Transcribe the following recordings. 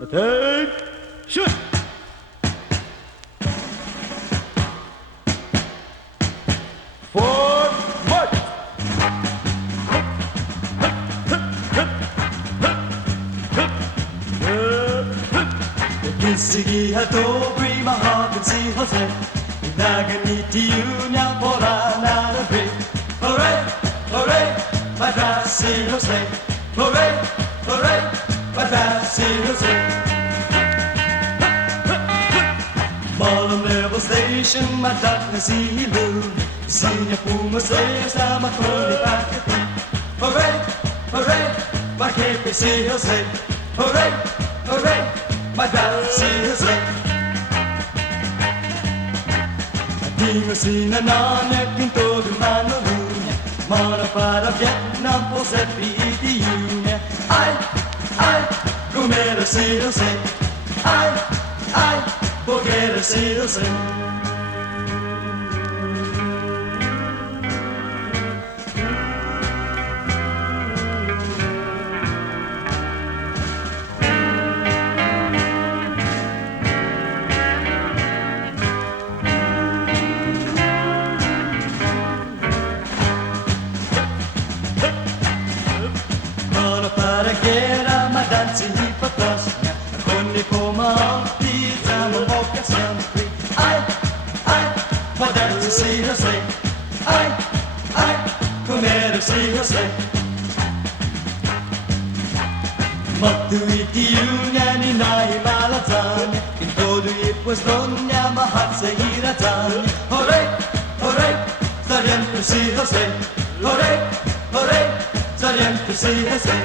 Attention! Forward march! Sige dobry mahagin si Jose Naganiti niya pola na nabi Hooray, hooray, madras si Jose Hooray, hooray, madras si Jose Malam Level Station, madak na si Lou Gusto niya pumasaya sa makoni pakati Hooray, hooray, makipi si Jose Hooray, hooray, madras si Jose Dingo sinananya quinto de Manalunya Mana para Vietnam po sa PDU-nya Ay, gumera si Jose Ay, pogera si Jose Para gera madansi hipatas Kuni ko mautita mamoka siyempre Ay, madansi si Jose Ay, kumero si Jose Magtuitiyo niya ni nahimalatanya Intodo ipweston niya mahat sa hiratanya Hooray, hooray, sariempre si Jose Hooray, hooray, sariempre si Jose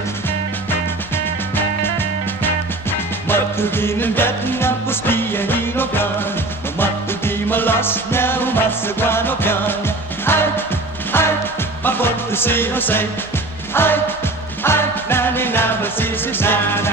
Magtugi ng gat nga puspiya hinogan Magtugi malas niya umasagwanogan Ay, makoto si Jose Ay, naninabal si Susan